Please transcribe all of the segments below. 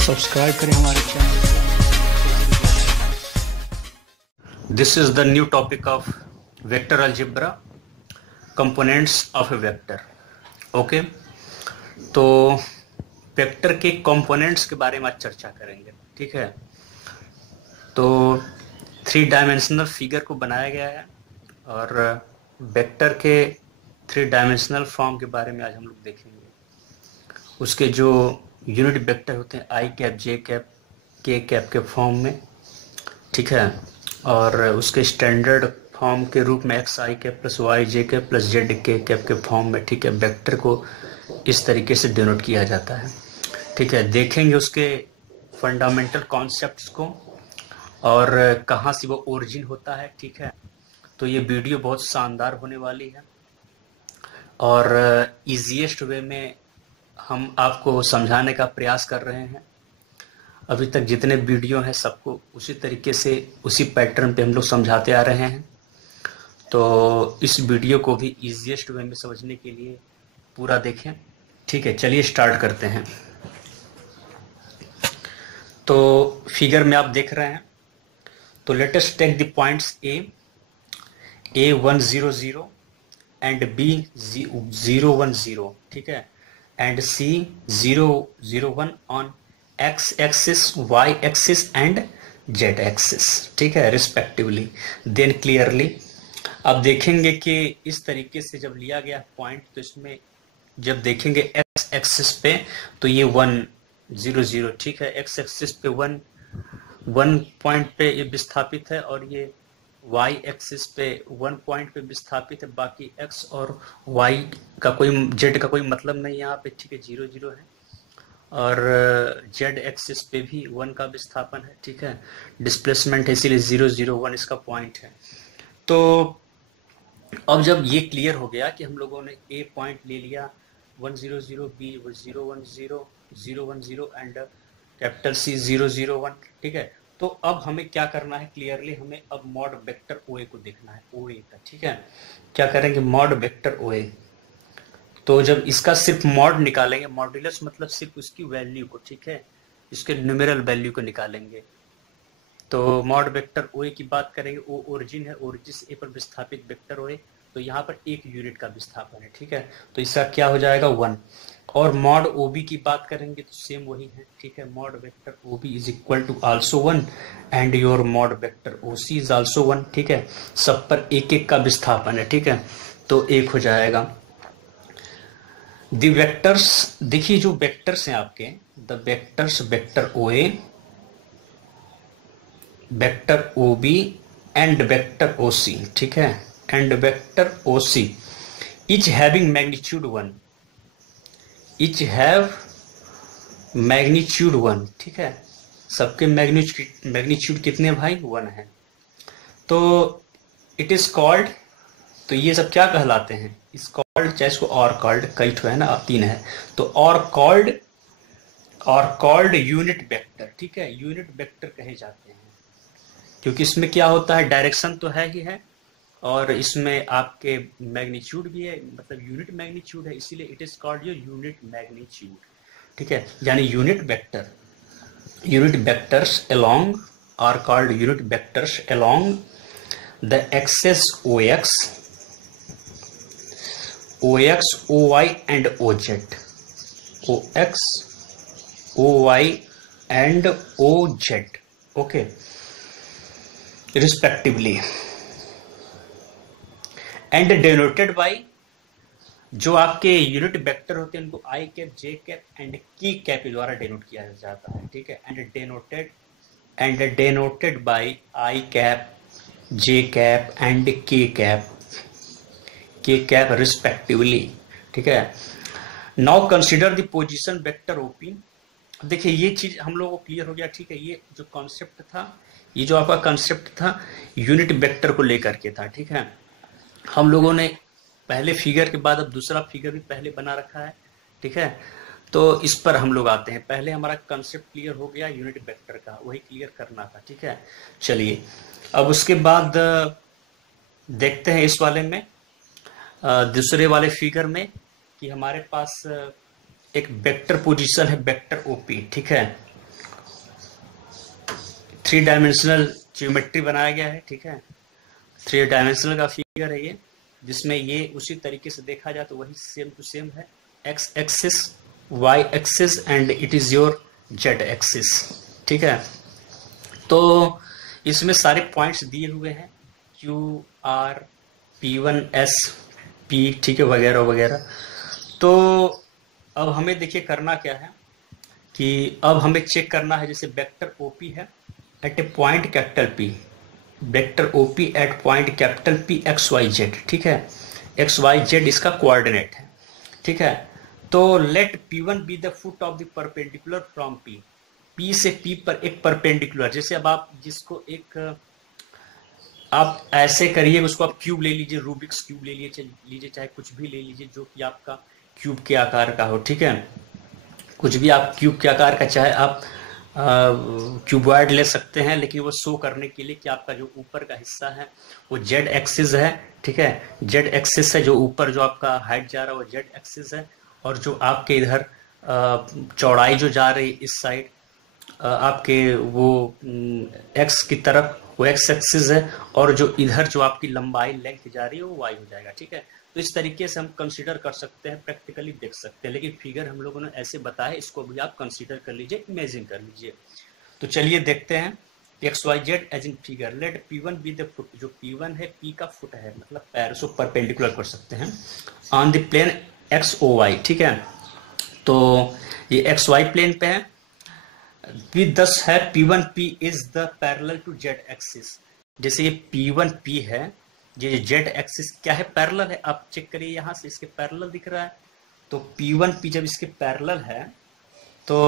Subscribe करें हमारे channel को। This is the new topic of vector algebra, components of a vector. Okay, तो vector के components के बारे में आज चर्चा करेंगे। ठीक है, तो 3 डायमेंशनल फिगर को बनाया गया है और वेक्टर के 3 डायमेंशनल फॉर्म के बारे में आज हम लोग देखेंगे। उसके जो यूनिट वेक्टर होते हैं आई कैप, जे कैप, के कैप के फॉर्म में, ठीक है, और उसके स्टैंडर्ड फॉर्म के रूप में एक्स आई कैप प्लस वाई जे कैप प्लस जेड के कैप के फॉर्म में, ठीक है, वेक्टर को इस तरीके से डिनोट किया जाता है। ठीक है, देखेंगे उसके फंडामेंटल कॉन्सेप्ट्स को और कहाँ से वो ओरिजिन होता है। ठीक है, तो ये वीडियो बहुत शानदार होने वाली है और ईजीएस्ट वे में हम आपको समझाने का प्रयास कर रहे हैं। अभी तक जितने वीडियो हैं सबको उसी तरीके से, उसी पैटर्न पे हम लोग समझाते आ रहे हैं। तो इस वीडियो को भी ईजीएस्ट वे में समझने के लिए पूरा देखें। ठीक है, चलिए स्टार्ट करते हैं। तो फिगर में आप देख रहे हैं, तो let us take the points A 1 0 0 and B 0 1 0, ठीक है, and C 0 0 1 on X axis, Y axis and Z axis, ठीक है, रिस्पेक्टिवली। देन क्लियरली अब देखेंगे कि इस तरीके से जब लिया गया पॉइंट, तो इसमें जब देखेंगे एक्स एक्सिस पे तो ये 1 0 0, ठीक है, एक्स एक्सिस पे 1 पॉइंट पे ये विस्थापित है और ये वाई एक्सिस पे 1 पॉइंट पे विस्थापित है। बाकी एक्स और वाई का कोई, जेड का कोई मतलब नहीं यहाँ पे, ठीक है, 0 0 है। और जेड एक्सिस पे भी 1 का विस्थापन है, ठीक है, डिस्प्लेसमेंट है, इसीलिए 0 0 1 इसका पॉइंट है। तो अब जब ये क्लियर हो गया कि हम लोगों ने ए पॉइंट ले लिया 1 0 0, बी 0 1 0 0 1 0 एंड कैपिटल सी 0 0 1, ठीक है, तो अब हमें क्या करना है, क्लियरली हमें अब मॉड वेक्टर ओए को देखना है, ओए का। ठीक है, क्या करेंगे, मॉड वेक्टर ओए। तो जब इसका सिर्फ मॉड निकालेंगे, मॉड्यूलस मतलब सिर्फ उसकी वैल्यू को, ठीक है, इसके न्यूमेरल वैल्यू को निकालेंगे। तो मॉड वेक्टर ओए की बात करेंगे, ओ ओरिजिन है, ओरिजिन से ए पर विस्थापित वेक्टर ओए, तो यहाँ पर 1 यूनिट का विस्थापन है, ठीक है, तो इसका क्या हो जाएगा 1। और मॉड ओबी की बात करेंगे तो सेम वही है, ठीक है, mod vector OB is equal to also 1 and your mod vector OC is also 1, ठीक है, सब पर 1 का विस्थापन है, ठीक है, तो 1 हो जाएगा। द वेक्टर्स, देखिए जो वेक्टर्स हैं आपके, द वेक्टर्स वेक्टर ओए, वेक्टर ओबी एंड वेक्टर ओसी, ठीक है, and vector OC etch having magnitude 1, etch have magnitude 1, ठीक है, सबके मैग्नीट्यूड कितने भाई, 1 है। तो इट इज कॉल्ड, तो ये सब क्या कहलाते हैं, इस कॉल्ड, चाहे इसको और कॉल्ड, कई ठो है ना, 3 है, तो और कॉल्ड यूनिट वेक्टर, ठीक है, यूनिट वेक्टर कहे जाते हैं, क्योंकि इसमें क्या होता है, डायरेक्शन तो है ही है और इसमें आपके मैग्नीट्यूड भी है, मतलब यूनिट मैग्नीट्यूड है, इसीलिए it is called your unit magnitude, ठीक है, यानी unit vector, unit vectors along are called unit vectors along the axes OX, OY and OZ, OX, OY and OZ, okay, respectively, and denoted by, जो आपके unit vector होते हैं उनको I cap, J cap and K cap के द्वारा denote किया जाता है, ठीक है, and denoted by I cap, J cap and K cap respectively, ठीक है। Now consider the position vector OP. देखिए ये चीज हम लोगों को क्लियर हो गया, ठीक है, ये जो कॉन्सेप्ट था, ये जो आपका कॉन्सेप्ट था यूनिट वेक्टर को लेकर के था, ठीक है। हम लोगों ने पहले फिगर के बाद अब दूसरा फिगर भी पहले बना रखा है, ठीक है, तो इस पर हम लोग आते हैं। पहले हमारा कॉन्सेप्ट क्लियर हो गया यूनिट वेक्टर का, वही क्लियर करना था, ठीक है। चलिए अब उसके बाद देखते हैं इस वाले में, दूसरे वाले फिगर में, कि हमारे पास एक वेक्टर पोजीशन है वेक्टर ओपी, ठीक है, 3 डायमेंशनल ज्योमेट्री बनाया गया है, ठीक है। 3 डायमेंशनल का फिगर है ये, जिसमें ये उसी तरीके से देखा जाए तो वही सेम टू सेम है, X axis, Y axis and it is your Z axis, ठीक है। तो इसमें सारे पॉइंट्स दिए हुए हैं, Q R P1 S P, ठीक है, वगैरह वगैरह। तो अब हमें देखिए करना क्या है कि अब हमें चेक करना है, जैसे वेक्टर OP है at a point capital P, vector OP at point capital P XYZ, ठीक है। XYZ इसका कोऑर्डिनेट है, ठीक है। तो let P1 be the foot of the perpendicular from P से P पर एक परपेंडिकुलर, जैसे अब आप जिसको एक आप ऐसे करिए, उसको आप क्यूब ले लीजिए, रूबिक्स क्यूब ले लीजिए, चाहे कुछ भी ले लीजिए जो कि आपका क्यूब के आकार का हो, ठीक है। कुछ भी आप क्यूब के आकार का, चाहे आप क्यूबॉइड ले सकते हैं, लेकिन वो शो करने के लिए कि आपका जो ऊपर का हिस्सा है वो जेड एक्सिस है, ठीक है। जेड एक्सिस है, जो ऊपर जो आपका हाइट जा रहा है वो जेड एक्सिस है, और जो आपके इधर चौड़ाई जो जा रही इस साइड आपके वो एक्स की तरफ वो एक्स एक्सिस है, और जो इधर जो आपकी लंबाई लेंथ जा रही है वो वाई हो जाएगा, ठीक है। तो इस तरीके से हम कंसीडर कर सकते हैं, प्रैक्टिकली देख सकते हैं, लेकिन फिगर हम लोगों ने ऐसे बताया, इसको भी आप कंसीडर कर लीजिए, इमेजिन कर लीजिए। तो चलिए देखते हैं, XYZ as in figure, let P1 be the foot, जो P1 है P का फुट है, मतलब पैर, उसको परपेंडिकुलर कर सकते हैं ऑन द प्लेन XOY, ठीक है। तो ये XY प्लेन पे है, दस है P1P is the parallel to Z axis. जैसे ये P1P है, ये जेड एक्सिस क्या है, पैरेलल है। आप चेक करिए यहाँ से, इसके पैरेलल दिख रहा है, तो P1P जब इसके पैरेलल है तो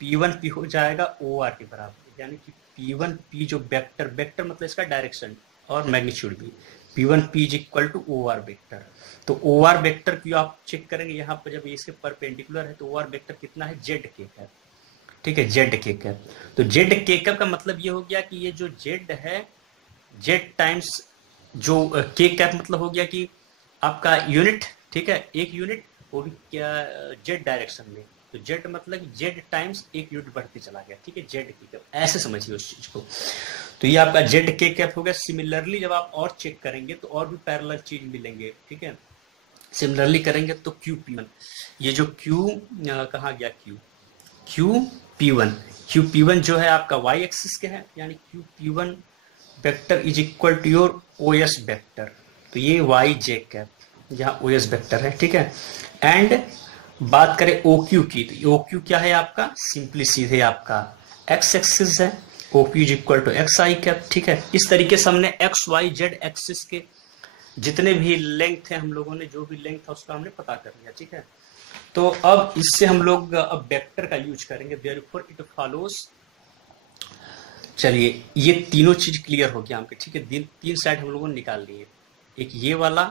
P1P हो जाएगा OR के बराबर, यानी कि P1P जो वेक्टर मतलब इसका डायरेक्शन और मैग्नीट्यूड भी, P1P is equal to OR vector. तो OR वेक्टर की आप चेक करेंगे यहाँ पर, जब इसके परपेंडिकुलर है तो OR वेक्टर कितना है, जेड के है, ठीक है, जेड के कैप। तो जेड के कैप का मतलब ये हो गया कि ये जो जेड है, जेड टाइम्स जो के कैप मतलब हो गया कि आपका यूनिट, ठीक है, एक यूनिट, वो भी क्या जेड डायरेक्शन में, तो जेड मतलब जेड टाइम्स एक यूनिट बढ़ते चला गया, ठीक है, जेड के कैप, ऐसे समझिए उस चीज को। तो ये आपका जेड के कैप हो गया। सिमिलरली जब आप और चेक करेंगे तो और भी पैरेलल चीज मिलेंगे, ठीक है। सिमिलरली करेंगे तो QP1, ये जो Q कहाँ गया, QP1 जो है आपका y एक्सिस के है, यानी QP1 vector is equal to your OS vector. तो ये YJ कैप, यहाँ OS वेक्टर है, ठीक है। एंड बात करें OQ की, तो OQ क्या है आपका, सिंपली सीधे आपका x एक्सिस है, OQ is equal to XI cap, ठीक है। इस तरीके से हमने XYZ एक्सिस के जितने भी लेंथ है, हम लोगों ने जो भी लेंथ था उसका हमने पता कर लिया, ठीक है। तो अब इससे हम लोग अब वेक्टर का यूज करेंगे, देयरफॉर इट फॉलोज। चलिए ये तीनों चीज क्लियर हो गया हमके, ठीक है। तीन साइड हम लोगों ने निकाल लिए, एक ये वाला,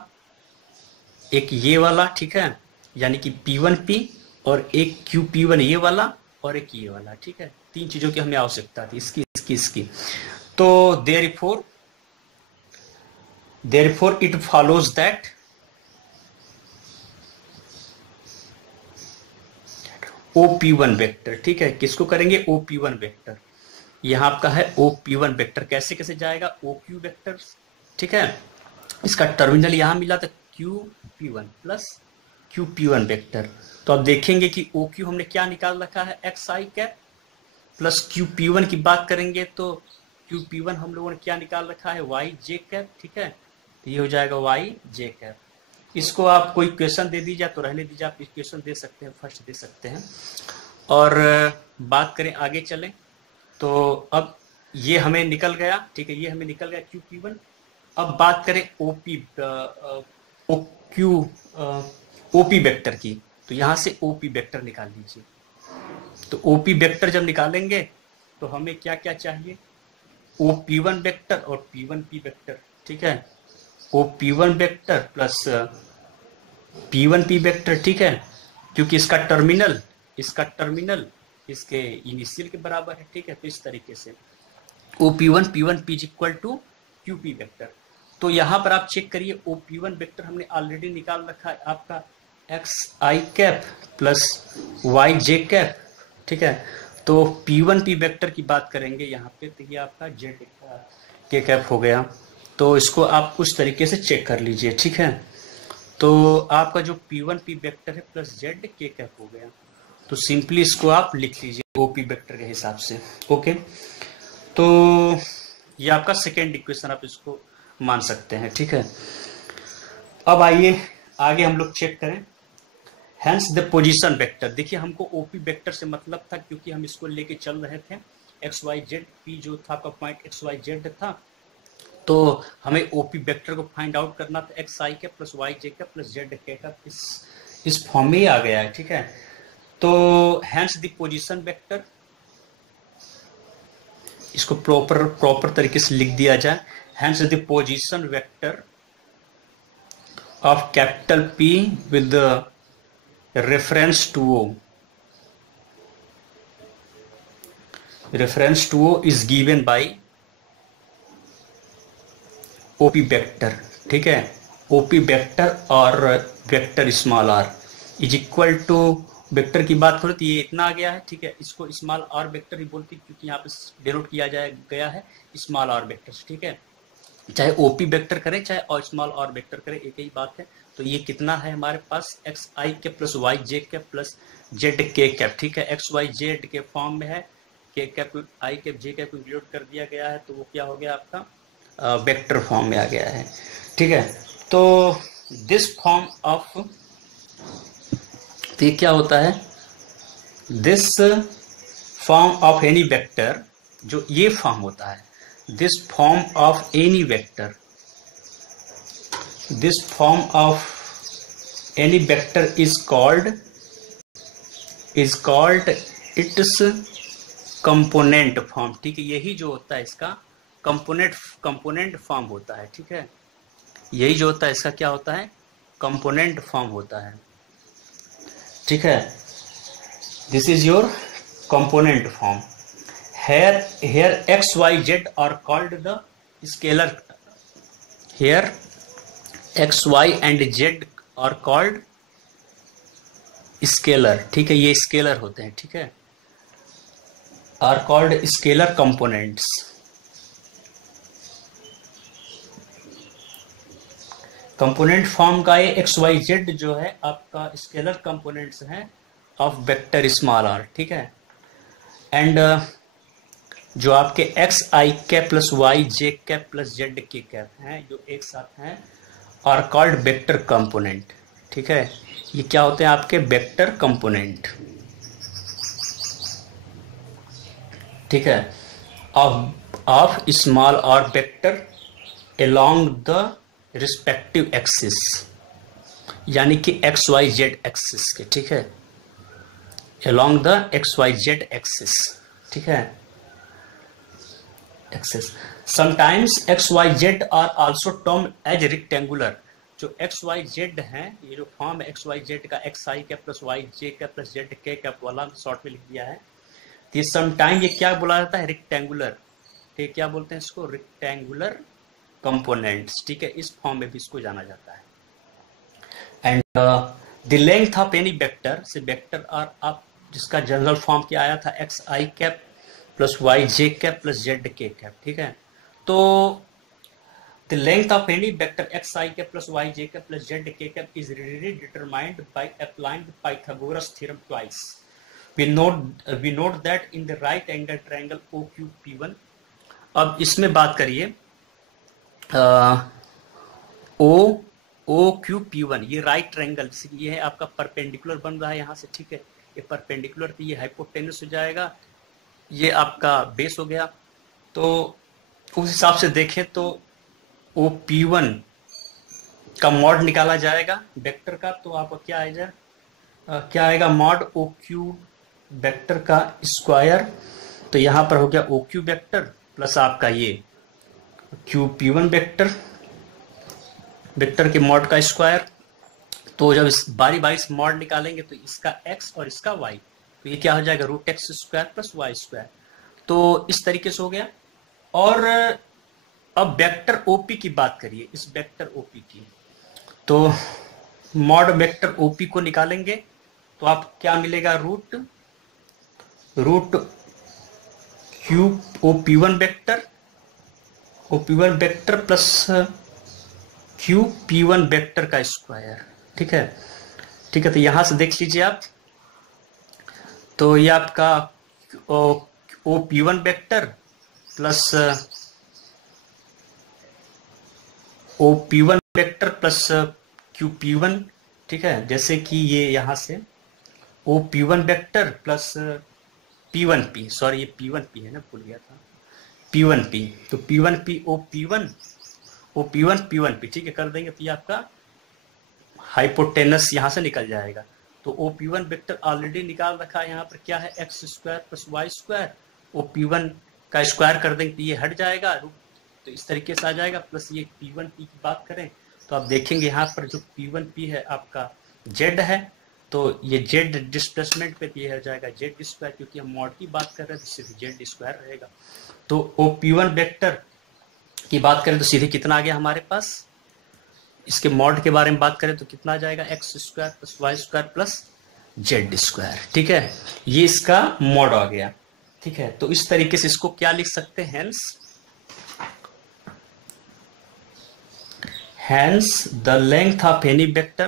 एक ये वाला, ठीक है, यानी कि P1P, और एक QP1 ये वाला, और एक ये वाला, ठीक है। तीन चीजों की हमें आवश्यकता थी, इसकी। तो therefore it follows that OP1 vector, ठीक है। किसको करेंगे, OP1 वेक्टर। यहाँ आपका है OP1 वेक्टर, कैसे जाएगा, OQ वेक्टर, ठीक है। इसका टर्मिनल यहाँ मिला था QP1 प्लस QP1 वेक्टर। तो अब देखेंगे कि OQ हमने क्या निकाल रखा है, XI कैप, प्लस QP1 की बात करेंगे तो QP1 हम लोगों ने क्या निकाल रखा है, YJ कैप, ठीक है। तो ये हो जाएगा YJ कैप। इसको आप कोई क्वेश्चन दे दीजिए तो रहने दीजिए, आप क्वेश्चन दे सकते हैं, फर्स्ट दे सकते हैं। और बात करें, आगे चलें, तो अब ये हमें निकल गया, ठीक है, ये हमें निकल गया QP1। अब बात करें OP वेक्टर की, तो यहाँ से OP वेक्टर निकाल लीजिए। तो OP वेक्टर जब निकालेंगे तो हमें क्या क्या चाहिए, OP1 वेक्टर और P1P वेक्टर, ठीक है। OP1 vector plus P1P vector, ठीक है, क्योंकि इसका टर्मिनल इसके इनिशियल के बराबर है, ठीक है। तो इस तरीके से OP1 P1P is equal to QP vector. तो यहाँ पर आप चेक करिए, OP1 वेक्टर हमने ऑलरेडी निकाल रखा है आपका XI cap plus YJ cap, ठीक है। तो P1 P वेक्टर की बात करेंगे यहाँ पे, तो ये आपका Z के कैप हो गया। तो इसको आप कुछ तरीके से चेक कर लीजिए, ठीक है। तो आपका जो P1 P वेक्टर है प्लस Z के कैप हो गया, तो सिंपली इसको आप लिख लीजिए OP वेक्टर के हिसाब से। ओके, तो ये आपका सेकेंड इक्वेशन आप इसको मान सकते हैं, ठीक है। अब आइए आगे हम लोग चेक करें। हैंस द पोजीशन वेक्टर, देखिए हमको ओपी वेक्टर से मतलब था क्योंकि हम इसको लेके चल रहे थे। एक्स वाई जेड, पी जो था आपका पॉइंट एक्स वाई जेड था, तो हमें ओपी वेक्टर को फाइंड आउट करना था। एक्स आई के प्लस वाई जे का प्लस जेड के का इस फॉर्म में ही आ गया है, ठीक है। तो हैंस द पोजीशन वेक्टर, इसको प्रॉपर तरीके से लिख दिया जाए। Hence the position vector of capital P with reference to O is given by OP vector, ठीक है। OP वेक्टर और vector small r is equal to, vector की बात करो तो ये इतना आ गया है, ठीक है। इसको स्मॉल r वेक्टर ही बोलते हैं क्योंकि यहाँ पे डिनोट किया गया है स्मॉल r वेक्टर से, ठीक है। चाहे OP वेक्टर करें चाहे और स्मॉल r वेक्टर करें, एक ही बात है। तो ये कितना है हमारे पास, एक्स आई के प्लस वाई जे के प्लस जेड के कैप, ठीक है। एक्स वाई जेड के फॉर्म में है, के कैप आई के जे कैप इंक्लूड कर दिया गया है, तो वो क्या हो गया आपका वेक्टर फॉर्म में आ गया है, ठीक है। तो दिस फॉर्म ऑफ, तो ये क्या होता है, this form of any vector, जो ये फॉर्म होता है, this form of any vector, this form of any vector is called its component form, ठीक है। यही जो होता है इसका कंपोनेंट फॉर्म होता है, ठीक है। यही जो होता है इसका क्या होता है, कंपोनेंट फॉर्म होता है, ठीक है। This is your component form. here x y z are called the scalar, here X Y and Z are called scalar, ठीक है। ये स्केलर होते हैं, ठीक है, are called scalar components. Component form का ये एक्स वाई जेड जो है आपका स्केलर कंपोनेंट्स हैं ऑफ वेक्टर स्मॉल आर, ठीक है। एंड जो आपके एक्स आई कैप प्लस वाई जे कैप प्लस जेड के कैप हैं, जो एक साथ हैं, आर कॉल्ड वेक्टर कंपोनेंट, ठीक है। ये क्या होते हैं आपके वेक्टर कंपोनेंट, ठीक है, of small r vector along the respective axis, यानी कि एक्स वाई जेड एक्सिस के, ठीक है, along the X Y Z axis, ठीक है, axis. Sometimes x y z are also termed as rectangular, जो x y z है, ये जो फॉर्म है x y z का, x i का प्लस y j का प्लस z k का वाला शॉर्ट में लिख दिया है। तो समटाइम ये क्या बोला जाता है, रेक्टेंगुलर, ठीक, क्या बोलते हैं इसको, रेक्टेंगुलर कंपोनेंट्स, ठीक है। इस फॉर्म में भी इसको जाना जाता है। And the length of any vector से, वेक्टर और आप जिसका जनरल फॉर्म क्या आया था, एक्स आई कैप प्लस वाई जे कैप प्लस जेड के कैप, ठीक है। तो the length of any vector x I cap plus Y J cap plus Z के cap is readily determined by applying the Pythagoras theorem twice. We note that in the right angle triangle OQP1, अब इसमें बात करिए OQP1, ये right triangle, ये है आपका perpendicular बन रहा है यहाँ से, ठीक है। ये परपेंडिकुलर पे ये हाइपोटेनस हो जाएगा, ये आपका बेस हो गया। तो उस हिसाब से देखें तो OP1 का मॉड निकाला जाएगा वेक्टर का, तो आपका क्या आएगा मॉड OQ वेक्टर का स्क्वायर, तो यहाँ पर हो गया OQ वेक्टर प्लस आपका ये QP1 वेक्टर के मॉड का स्क्वायर। तो जब इस बारी बारी से मॉड निकालेंगे तो इसका x और इसका y, तो ये क्या हो जाएगा root X square plus Y square. तो इस तरीके से हो गया। और अब वेक्टर ओपी की बात करिए, इस वेक्टर ओपी की, तो मॉड वेक्टर ओपी को निकालेंगे तो आप क्या मिलेगा, root root Q OP1 vector plus QP1 vector का स्क्वायर। ठीक है, ठीक है। तो यहां से देख लीजिए आप, तो ये आपका OP1 vector plus OP1 vector plus QP1। ठीक है, जैसे कि ये यहां से OP1 vector plus P1P, sorry ये P1P है ना, भूल गया था, P1P। तो P1P OP1 P1P, ठीक है, कर देंगे तो ये आपका हाइपोटेनस यहां से निकल जाएगा। तो OP1 वेक्टर ऑलरेडी निकाल रखा है यहाँ पर, क्या है, X square plus Y square. OP1 का स्क्वायर कर देंगे तो ये हट जाएगा, तो इस तरीके से आ जाएगा। प्लस ये P1P की बात करें तो आप देखेंगे यहाँ पर जो P1P है आपका Z है, तो ये Z डिस्प्लेसमेंट पे ये हो जाएगा Z स्क्वायर, क्योंकि हम मॉड की बात कर रहे हैं तो सिर्फ Z स्क्वायर रहेगा। तो OP1 वेक्टर की बात करें तो सीधे कितना आ गया हमारे पास, इसके मॉड के बारे में बात करें तो कितना आ जाएगा, X square plus Y square plus Z square. ठीक है, ये इसका मॉड आ गया। ठीक है, तो इस तरीके से इसको क्या लिख सकते हैं, hence the length of any vector,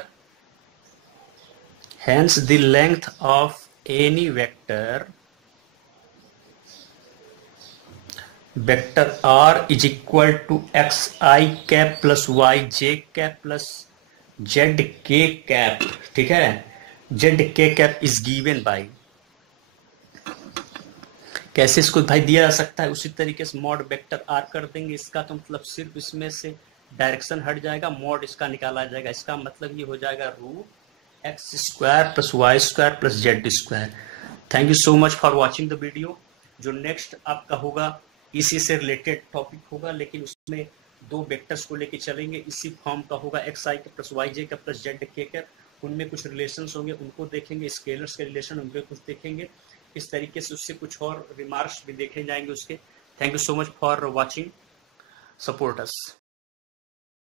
hence the length of any vector R is equal to xi cap plus yj cap plus zk cap। ठीक है, zk cap is given by, कैसे इसको भाई दिया जा सकता है, उसी तरीके से मॉड वेक्टर R कर देंगे। इसका तो मतलब सिर्फ इसमें से डायरेक्शन हट जाएगा, मॉड इसका निकाला जाएगा। इसका मतलब ये हो जाएगा root X square plus Y square plus Z square. Thank you so much for watching the video. जो नेक्स्ट आपका होगा इसी से रिलेटेड टॉपिक होगा, लेकिन उसमें दो वेक्टर्स को लेके चलेंगे। इसी फॉर्म का होगा एक्स आई का प्लस वाई जे का प्लस जेड के का, उनमें कुछ रिलेशंस होंगे, उनको देखेंगे। स्केलर्स के रिलेशन उनके कुछ देखेंगे। इस तरीके से उससे कुछ और रिमार्क्स भी देखे जाएंगे उसके। Thank you so much for watching, support us.